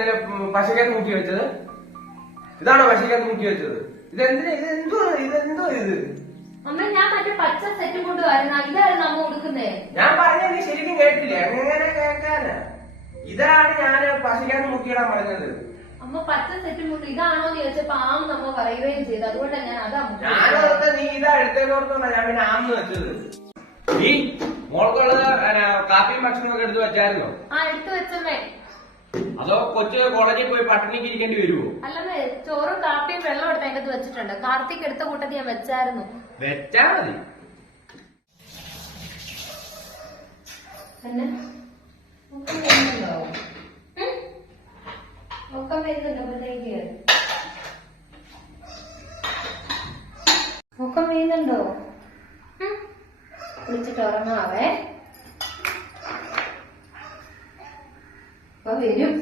ഇന്നലെ പശക്കകത്ത് മുക്കി വെച്ചത്? ഇതാണോ പശക്കകത്ത് മുക്കി വെച്ചത്? ഇതെന്തോ ഇത്? അമ്മ ഞാൻ മറ്റേ പച്ച സെറ്റ് കൊണ്ടുവരുന്ന ഇതായിരുന്നു അമ്മ കൊടുക്കുന്നേ. ഞാൻ പറഞ്ഞത് നീ ശരിക്കും കേട്ടില്ലേ? എങ്ങനെ കേൾക്കാനാ? ഇതാണ് ഞാൻ പശക്കകത്ത് മുക്കിയിടാൻ പറഞ്ഞത്. അമ്മ പച്ച സെറ്റ് മുണ്ട് ഇതാണോ എന്ന് ചോദിച്ചപ്പോ ആം നമ്മ പറയുകയും ചെയ്തു. അതുകൊണ്ടാണ് ഞാൻ അതാ ഞാനോർത്ത് നീ ഇതാ എടുത്തേന്നോർത്തോണ്ടാ ഞാൻ പിന്നെ ആന്ന് വെച്ചത്. നീ മോൾക്കുള്ളത് കാപ്പിയും ഭക്ഷണമൊക്കെ എടുത്ത് വെച്ചായിരുന്നോ? ആ എടുത്തു വെച്ചമ്മേ. അതോ കൊച്ചു കോളേജിൽ പോയി പട്ടിണിക്ക് ഇരിക്കേണ്ടി വരുമോ? അല്ലമ്മേ, ചോറും കാപ്പിയും വെള്ളം എടുത്ത് അതിന്റെ അടുത്ത് വെച്ചിട്ടുണ്ട്. കാർത്തിക് എടുത്ത കൂട്ടത്തിൽ ഞാൻ വെച്ചായിരുന്നു. വെച്ചാ മതി. പിന്നെ ഒക്കെ വരുന്നുണ്ടോ? ഒക്കെ വരുന്നുണ്ടോ? അപ്പോഴത്തേക്ക് ഒക്കെ വീഴുന്നുണ്ടോ? കുളിച്ചിട്ട് ഉറങ്ങാവേ. അപ്പൊ വരും.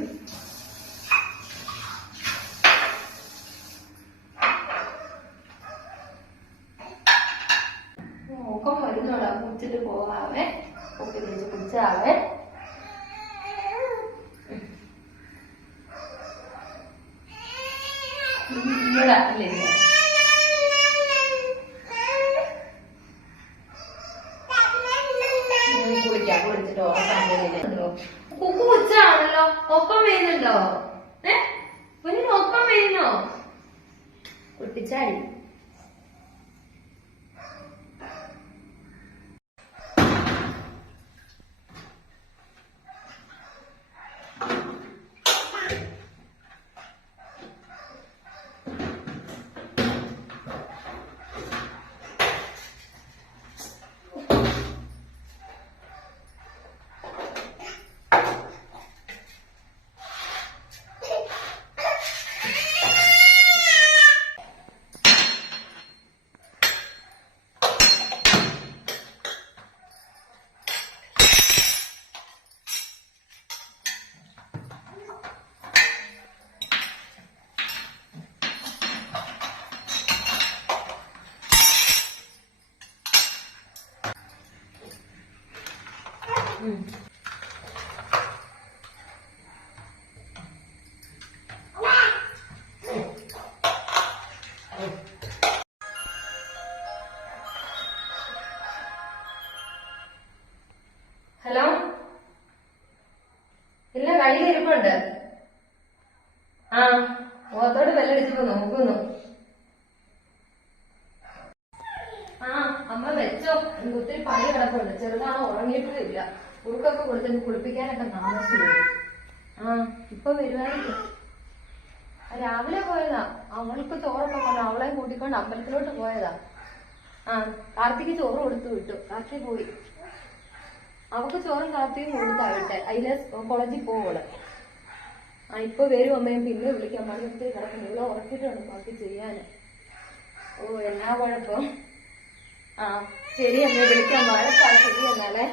ഒക്കെ വരുന്നോടാ. കുളിച്ചിട്ട് പോവാവേ. ഒക്കെ തേച്ച് കുളിച്ചാവേ. ഇവിടെ അല്ലേ കുളിക്കാം. കുളിച്ചിട്ട് ഉറക്കാണ്ടോ? കുക്കു ഉച്ചാണല്ലോ. ഒപ്പം വീഴുന്നുണ്ടോ? കുഞ്ഞിന് ഒപ്പം വീഴുന്നോ? കുട്ടിച്ചാടി. ഹലോ, ഇല്ല കയ്യിലിരിപ്പുണ്ട്. ആ ഓത്തോട് ബെല്ലടിച്ചപ്പോ നോക്കുന്നു. ആ അമ്മ വെച്ചോ. ഒത്തിരി പണി കിടപ്പുണ്ട്. ചെറുതാണോ ഉറങ്ങിയിട്ടും ഇല്ല. കുറുക്കൊക്കെ കൊടുത്ത് കുളിപ്പിക്കാനൊക്കെ താമസിച്ചു പോയി. ആ ഇപ്പൊ വരുവായിരിക്കും. രാവിലെ പോയതാ. അവൾക്ക് ചോറൊക്കെ കൊണ്ട് അവളെ കൂട്ടിക്കൊണ്ട് അമ്പലത്തിലോട്ട് പോയതാ. ആ കാർത്തിക്ക് ചോറ് കൊടുത്തു വിട്ടു. കാർത്തി പോയി. അവക്ക് ചോറും കാപ്പിയും കൊടുത്താവിട്ടെ. അതിലെ കോളേജിൽ പോവള്. ആ ഇപ്പൊ വരും അമ്മയും. പിന്നെ വിളിക്കാം. മണിയൊക്കെ കിടക്കുന്നു. ഇവിടെ ഉറക്കിയിട്ടാണ് ബാക്കി ചെയ്യാന്. ഓ എന്നാ കുഴപ്പം. ആ ശരി അമ്മയെ വിളിക്കാൻ. വഴക്കാ. ശരി എന്നാലേ.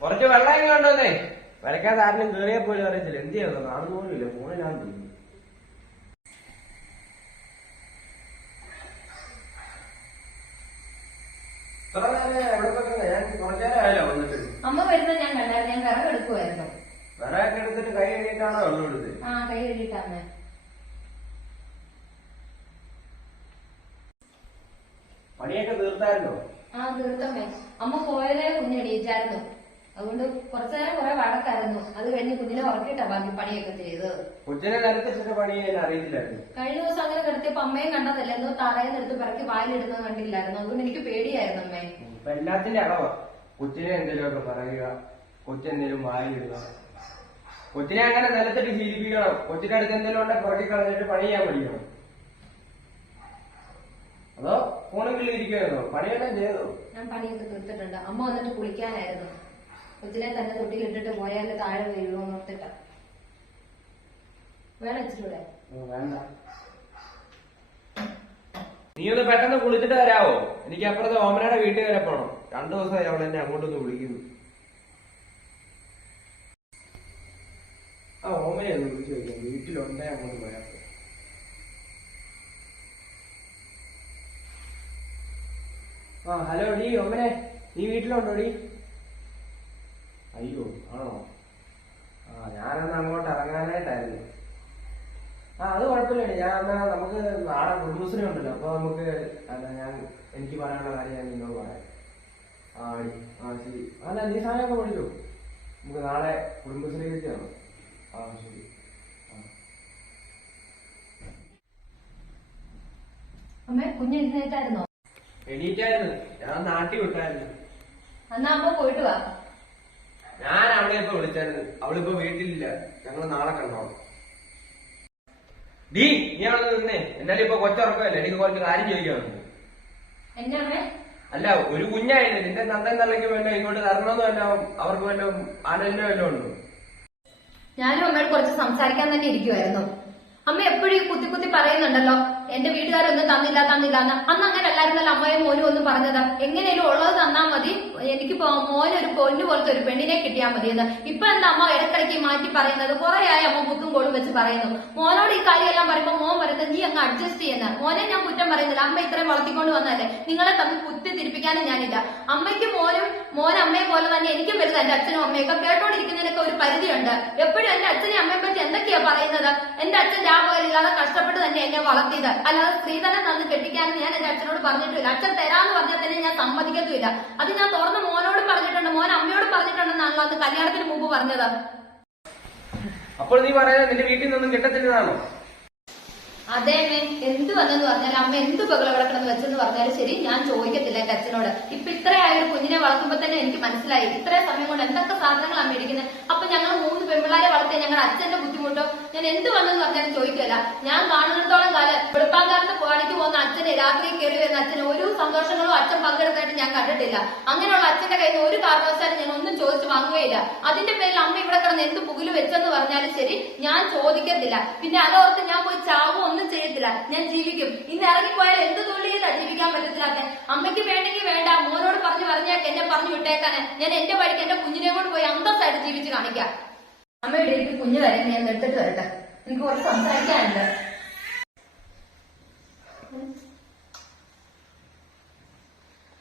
കുറച്ച് വെള്ളം കൊണ്ടുവന്നേ. വരയ്ക്കാത്ത ആരിലും കയറിയാൽ പോലും അറിയത്തില്ല. എന്ത് ചെയ്യുന്നു കാണുന്ന പോലും ഇല്ല. ഫോണിലാണ് തോന്നുന്നു. ഞാൻ കുറച്ചേരമായാലോ വന്നിട്ട്. അമ്മ വരുന്നത് ഞാൻ കണ്ടായിരുന്നു. ഞാൻ വിറകെടുക്കുമായിരുന്നു. വിറകൊക്കെ എടുത്തിട്ട് കൈ കഴുകിയിട്ടാണോ വെള്ളം എടുത്ത്? ആ, കൈ കഴുകിയിട്ടാണ്. പണിയൊക്കെ തീർത്തായിരുന്നോ? ആ, തീർത്തമ്മേ. അമ്മ പോയതേ കുഞ്ഞെണീറ്റായിരുന്നു. അതുകൊണ്ട് കുറച്ചു നേരം കുറെ വഴക്കായിരുന്നു. അത് കഴിഞ്ഞ് കുഞ്ഞിനെ ഉറക്കിയിട്ടാ ബാക്കി പണിയൊക്കെ ചെയ്തത്. കൊച്ചിനെ നിരത്തിച്ചിട്ട് പണി ചെയ്യാൻ അറിയില്ലായിരുന്നു. കഴിഞ്ഞ ദിവസം അങ്ങനെ കിടത്തിയപ്പോ അമ്മയും കണ്ടതല്ലേ, എന്തോ തറയിൽ എടുത്ത് പിറക്കി വായിലിടുന്നത് കണ്ടില്ലായിരുന്നു. അതുകൊണ്ട് എനിക്ക് പേടിയായിരുന്നു അമ്മേ. ഇപ്പൊ എല്ലാത്തിന്റെ അളവാ. കൊച്ചിനെ എന്തെങ്കിലുമൊക്കെ പറയുക, കൊച്ചെന്തേലും വായിലിടുക. കൊച്ചിനെ അങ്ങനെ നിലത്തിട്ട് ശീലിപ്പിക്കണം. കൊച്ചിന്റെ അടുത്ത് എന്തെങ്കിലും ഉണ്ടെ പുറകെ കളഞ്ഞിട്ട് പണി ചെയ്യാൻ പഠിക്കണം. അതോ ഫോണിൽ ഇരിക്കുമായിരുന്നോ? പണിയെല്ലാം ചെയ്തോ? ഞാൻ പണിയൊക്കെ തീർത്തിട്ടുണ്ട്. അമ്മ വന്നിട്ട് കുളിക്കാനായിരുന്നു. കൊച്ചിനെ തന്നെ തൊട്ടിലിട്ടിട്ട് പോയാല് താഴെ വീഴുമെന്ന് ഓർത്തിട്ട. വേണം ഇച്ചിരൂടെ? വേണ്ട. നീ ഒന്ന് പെട്ടെന്ന് കുളിച്ചിട്ട് തരാവോ? എനിക്ക് അപ്പുറത്തെ ഓമനയുടെ വീട്ടിൽ വരെ പോണം. 2 ദിവസമായി അവൾ എന്നെ അങ്ങോട്ടൊന്ന് വിളിക്കുന്നു. ആ ഓമനെ ഒന്ന് വിളിച്ചു ചോദിക്കാം. വീട്ടിലുണ്ടേ അങ്ങോട്ട് പോയാ. ആ ഹലോ ഡി ഓമനെ, നീ വീട്ടിലുണ്ടോ ഡി? അയ്യോ ആണോ? ആ ഞാനന്ന് അങ്ങോട്ട് ഇറങ്ങാനായിട്ടായിരുന്നു. ആ അത് കുഴപ്പമില്ല. ഞാൻ എന്നാ നമുക്ക് നാളെ കുടുംബശ്രീ ഉണ്ടല്ലോ. അപ്പൊ നമുക്ക് എനിക്ക് പറയാനുള്ള കാര്യം ഞാൻ നിന്നോട് പറയാം. ആ അടി ആ ശരി. അല്ല നീ സാധനമൊക്കെ പഠിച്ചോ? നമുക്ക് നാളെ കുടുംബശ്രീയിലേക്കാണ്. ആ ശരി. അമ്മേ, കുഞ്ഞ് എഴുന്നേറ്റായിരുന്നോ? എണീറ്റായിരുന്നു. ഞാൻ നാട്ടിൽ വിട്ടായിരുന്നു. എന്നാ അമ്മ പോയിട്ട് വാ. ഞാൻ അവളെ ഇപ്പൊ വിളിച്ചായിരുന്നു. അവളിപ്പോ വീട്ടിലില്ല. ഞങ്ങള് നാളെ കണ്ടോളാം. ഡീ നീ അവിടെ നിന്നേ. എന്നാലും ഇപ്പൊ കൊച്ചുറക്കമല്ലേ, എനിക്ക് കുറച്ച് കാര്യം ചോദിക്കാറുണ്ട്. എന്നെ അമ്മേ? അല്ല, ഒരു കുഞ്ഞായില്ലേ, നിന്റെ നന്ദൻ തള്ളയ്ക്ക് വല്ലോ ഇങ്ങോട്ട് തരണമെന്ന് വല്ലോ അവർക്ക് വല്ലോ ആനന്ദോ വല്ലോ ഉണ്ടോ? ഞാനും അമ്മയോട് കുറച്ച് സംസാരിക്കാൻ തന്നെ ഇരിക്കുവായിരുന്നു. അമ്മ എപ്പോഴും ഈ കുത്തി കുത്തി പറയുന്നുണ്ടല്ലോ, എന്റെ വീട്ടുകാരൊന്നും തന്നില്ല എന്ന്. അന്ന് അങ്ങനെ അല്ലായിരുന്നല്ലോ അമ്മയും മോനും ഒന്നും പറഞ്ഞത്. എങ്ങനെയും ഉള്ളത് തന്നാ മതി, എനിക്ക് മോനൊരു പൊന്നു പോലത്തെ ഒരു പെണ്ണിനെ കിട്ടിയാൽ മതി എന്ന്. ഇപ്പൊ എന്താ അമ്മ ഇടക്കിടയ്ക്ക് മാറ്റി പറയുന്നത്? കുറെയായി അമ്മ കുത്തും കോളും വെച്ച് പറയുന്നു. മോനോട് ഈ കാര്യമെല്ലാം പറയുമ്പോ മോൻ പറയുന്നത് നീ അങ്ങ് അഡ്ജസ്റ്റ് ചെയ്യുന്ന. മോനെ ഞാൻ കുറ്റം പറയുന്നില്ല. അമ്മ ഇത്രയും വളർത്തിക്കൊണ്ട് വന്നല്ലേ. നിങ്ങളെ തമ്മിൽ കുത്തി തിരിപ്പിക്കാനും ഞാനില്ല. അമ്മയ്ക്കും മോൻ അമ്മയെ പോലെ തന്നെ എനിക്കും വലുത് എന്റെ അച്ഛനും അമ്മയൊക്കെ. കേട്ടോണ്ടിരിക്കുന്നതിനൊക്കെ ഒരു പരിധിയുണ്ട്. എപ്പോഴും എന്റെ അച്ഛനെയും അമ്മയെ പറ്റി എന്തൊക്കെയാ പറയുന്നത്? എന്റെ അച്ഛൻ ലാഭമില്ലാതെ കഷ്ടപ്പെട്ട് തന്നെ എന്നെ വളർത്തിയത്. അല്ലാതെ സ്ത്രീധനം തന്ന് കെട്ടിക്കാനെന്ന് ഞാൻ എന്റെ അച്ഛനോട് പറഞ്ഞിട്ടില്ല. അച്ഛൻ തരാന്ന് പറഞ്ഞാൽ തന്നെ ഞാൻ സമ്മതിക്കത്തുമില്ല. അത് ഞാൻ തുറന്ന് മോനോട് പറഞ്ഞിട്ടുണ്ട്, മോൻ അമ്മയോട് പറഞ്ഞിട്ടുണ്ടെന്നാണല്ലോ അന്ന് കല്യാണത്തിന് മുമ്പ് പറഞ്ഞത്. അപ്പോൾ നീ പറയുന്നത് നിന്റെ വീട്ടിൽ നിന്നും കിട്ടത്തില്ലെന്നാണോ? അതേ എന്ത് വന്നെന്ന് പറഞ്ഞാൽ അമ്മ എന്ത് ബഹള വിളക്കണമെന്ന് വെച്ചെന്ന് പറഞ്ഞാലും ശരി, ഞാൻ ചോദിക്കത്തില്ല എന്റെ അച്ഛനോട്. ഇപ്പൊ ഇത്രയായ ഒരു കുഞ്ഞിനെ വളർത്തുമ്പോ തന്നെ എനിക്ക് മനസ്സിലായി ഇത്രയും സമയം കൊണ്ട് എന്തൊക്കെ സാധനങ്ങളാണ് മേടിക്കുന്നത്. അപ്പൊ ഞങ്ങൾ 3 പെൺപിള്ളാരെ വളർത്തിയ ഞങ്ങളുടെ അച്ഛന്റെ ബുദ്ധിമുട്ടോ ഞാൻ എന്ത് വന്നെന്ന് പറഞ്ഞാലും ചോദിക്കില്ല. ഞാൻ കാണുന്നിടത്തോളം കാലം വെളുപ്പാങ്കാലത്ത് പണിക്ക് പോകുന്ന അച്ഛനെ, രാത്രി കയറി വരുന്ന അച്ഛന് ഒരു സന്തോഷങ്ങളോ അച്ഛൻ പങ്കെടുത്തായിട്ട് ഞാൻ കണ്ടിട്ടില്ല. അങ്ങനെയുള്ള അച്ഛന്റെ കയ്യിൽ നിന്ന് ഒരു കാരണവശാലും ഞാൻ ഒന്നും ചോദിച്ചു വാങ്ങുകയില്ല. അതിന്റെ പേരിൽ അമ്മ ഇവിടെ കിടന്ന് എന്ത് പുകില് വെച്ചെന്ന് പറഞ്ഞാലും ശരി, ഞാൻ ചോദിക്കത്തില്ല. പിന്നെ അതോർത്ത് ഞാൻ പോയി ചാവോ ഒന്നും ചെയ്യത്തില്ല. ഞാൻ ജീവിക്കും. ഇന്ന് ഇറങ്ങിപ്പോയാൽ എന്ത് തൊഴിൽ ചെയ്താ ജീവിക്കാൻ പറ്റത്തില്ലാത്ത? അമ്മയ്ക്ക് വേണ്ടെങ്കിൽ വേണ്ട, മോനോട് പറഞ്ഞേക്ക്, എന്നെ പറഞ്ഞു വിട്ടേക്കാന്. ഞാൻ എന്റെ വഴിക്ക് എന്റെ കുഞ്ഞിനെ കൊണ്ട് പോയി അന്തസ്സായിട്ട് ജീവിച്ച് കാണിക്കാം. അമ്മയുടെ എനിക്ക് കുഞ്ഞു വരെ ഞാൻ എടുത്തിട്ട് വരട്ടെ. എനിക്ക് കുറച്ച് സംസാരിക്കാനുണ്ട്.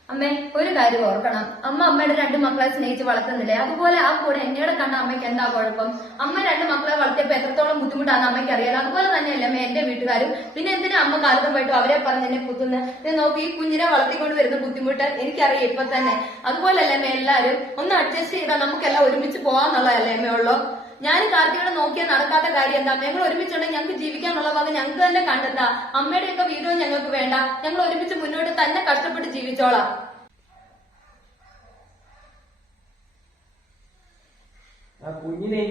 അമ്മേ, ഒരു കാര്യം ഓർക്കണം. അമ്മയുടെ 2 മക്കളെ സ്നേഹിച്ച് വളർത്തുന്നില്ലേ? അതുപോലെ ആ കൂടെ എന്നോട് കണ്ട അമ്മയ്ക്ക് എന്താ കുഴപ്പം? അമ്മ 2 മക്കളെ വളർത്തിയപ്പോ എത്രത്തോളം ബുദ്ധിമുട്ടാന്ന് അമ്മയ്ക്ക് അറിയാലോ. അതുപോലെ തന്നെയല്ലേ അമ്മ എന്റെ വീട്ടുകാരും. പിന്നെ എന്തിനാ അമ്മ കാലത്തും പോയിട്ട് അവരെ പറഞ്ഞ് എന്നെ കുത്തുന്നത്? നോക്കി, ഈ കുഞ്ഞിനെ വളർത്തിക്കൊണ്ട് വരുന്ന ബുദ്ധിമുട്ട് എനിക്കറിയാം ഇപ്പൊ തന്നെ. അതുപോലല്ലേ അമ്മ എല്ലാരും ഒന്ന് അഡ്ജസ്റ്റ് ചെയ്താൽ നമുക്കെല്ലാം ഒരുമിച്ച് പോവാന്നുള്ളതല്ലേ അമ്മയുള്ളൂ. ഞാൻ കാർത്തികയുടെ നോക്കിയാൽ നടക്കാത്ത കാര്യം എന്താ? ഞങ്ങൾ ഒരുമിച്ചുണ്ടെങ്കിൽ ഞങ്ങൾക്ക് ജീവിക്കാനുള്ള വക ഞങ്ങൾക്ക് തന്നെ കണ്ടെത്താം. അമ്മയുടെയൊക്കെ വീഡിയോ ഞങ്ങൾക്ക് വേണ്ട. ഞങ്ങൾ ഒരുമിച്ച് മുന്നോട്ട് തന്നെ കഷ്ടപ്പെട്ട് ജീവിച്ചോളാം. ആ കുഞ്ഞിനെ